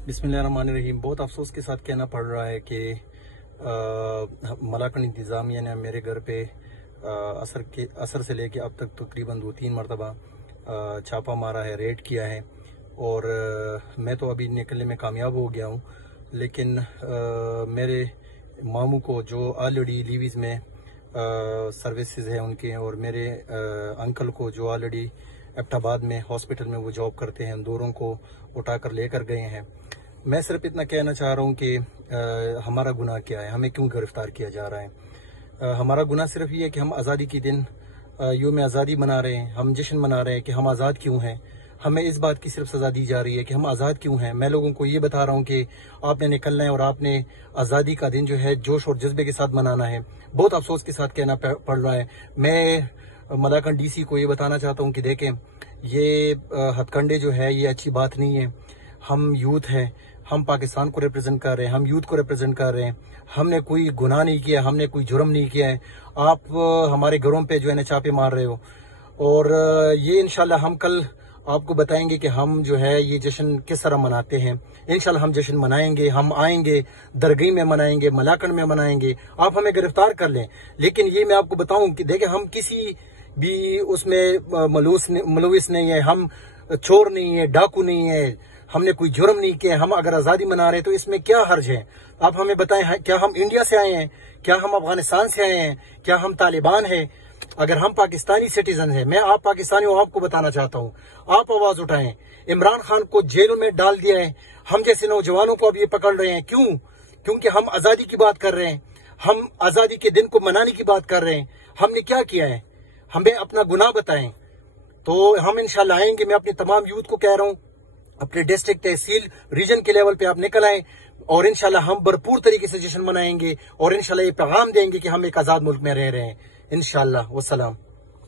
बिस्मिल्लाहिर्रहमानिर्रहीम। बहुत अफसोस के साथ कहना पड़ रहा है कि मलाकन इंतज़ामिया ने मेरे घर पे असर से लेके अब तक तकरीबन 2-3 मरतबा छापा मारा है, रेड किया है। और मैं तो अभी निकलने में कामयाब हो गया हूँ, लेकिन मेरे मामू को जो ऑलरेडी लीवीज़ में सर्विसेज है उनके, और मेरे अंकल को जो ऑलरेडी एबटाबाद में हॉस्पिटल में वो जॉब करते हैं, दोनों को उठाकर लेकर गए हैं। मैं सिर्फ इतना कहना चाह रहा हूँ कि हमारा गुनाह क्या है, हमें क्यों गिरफ्तार किया जा रहा है। हमारा गुनाह सिर्फ ये है कि हम आज़ादी के दिन यूम आज़ादी मना रहे हैं, हम जश्न मना रहे हैं कि हम आज़ाद क्यों हैं। हमें इस बात की सिर्फ सज़ा दी जा रही है कि हम आज़ाद क्यों हैं। मैं लोगों को ये बता रहा हूँ कि आपने निकलना है और आपने आज़ादी का दिन जो है जोश और जज्बे के साथ मनाना है। बहुत अफसोस के साथ कहना पड़ रहा है। मैं मलाकन डीसी को ये बताना चाहता हूँ कि देखें, ये हथकंडे जो है ये अच्छी बात नहीं है। हम यूथ हैं, हम पाकिस्तान को रिप्रेजेंट कर रहे हैं, हम यूथ को रिप्रेजेंट कर रहे हैं। हमने कोई गुनाह नहीं किया, हमने कोई जुर्म नहीं किया है। आप हमारे घरों पे जो है ना छापे मार रहे हो। और ये इंशाल्लाह हम कल आपको बताएंगे कि हम जो है ये जश्न किस तरह मनाते हैं। इंशाल्लाह हम जश्न मनाएंगे, हम आएंगे, दरगाह में मनाएंगे, मलाकन में मनाएंगे। आप हमें गिरफ्तार कर लें, लेकिन ये मैं आपको बताऊं कि देखें, हम किसी भी उसमें मलूस नहीं है, हम चोर नहीं है, डाकू नहीं है, हमने कोई जुर्म नहीं किया। हम अगर आज़ादी मना रहे हैं तो इसमें क्या हर्ज है। आप हमें बताएं, क्या हम इंडिया से आए हैं, क्या हम अफगानिस्तान से आए हैं, क्या हम तालिबान हैं? अगर हम पाकिस्तानी सिटीजन हैं, मैं आप पाकिस्तानी हूं, आपको बताना चाहता हूं, आप आवाज उठाएं। इमरान खान को जेलों में डाल दिया है, हम जैसे नौजवानों को अब ये पकड़ रहे हैं। क्यों? क्योंकि हम आजादी की बात कर रहे हैं, हम आजादी के दिन को मनाने की बात कर रहे हैं। हमने क्या किया है? हमें अपना गुनाह बताएं, तो हम इंशाल्लाह आएंगे। मैं अपने तमाम यूथ को कह रहा हूं, अपने डिस्ट्रिक्ट, तहसील, रीजन के लेवल पे आप निकल आए, और इंशाल्लाह हम भरपूर तरीके से जश्न मनाएंगे, और इंशाल्लाह ये पैगाम देंगे कि हम एक आजाद मुल्क में रह रहे हैं। इंशाल्लाह। वस्सलाम।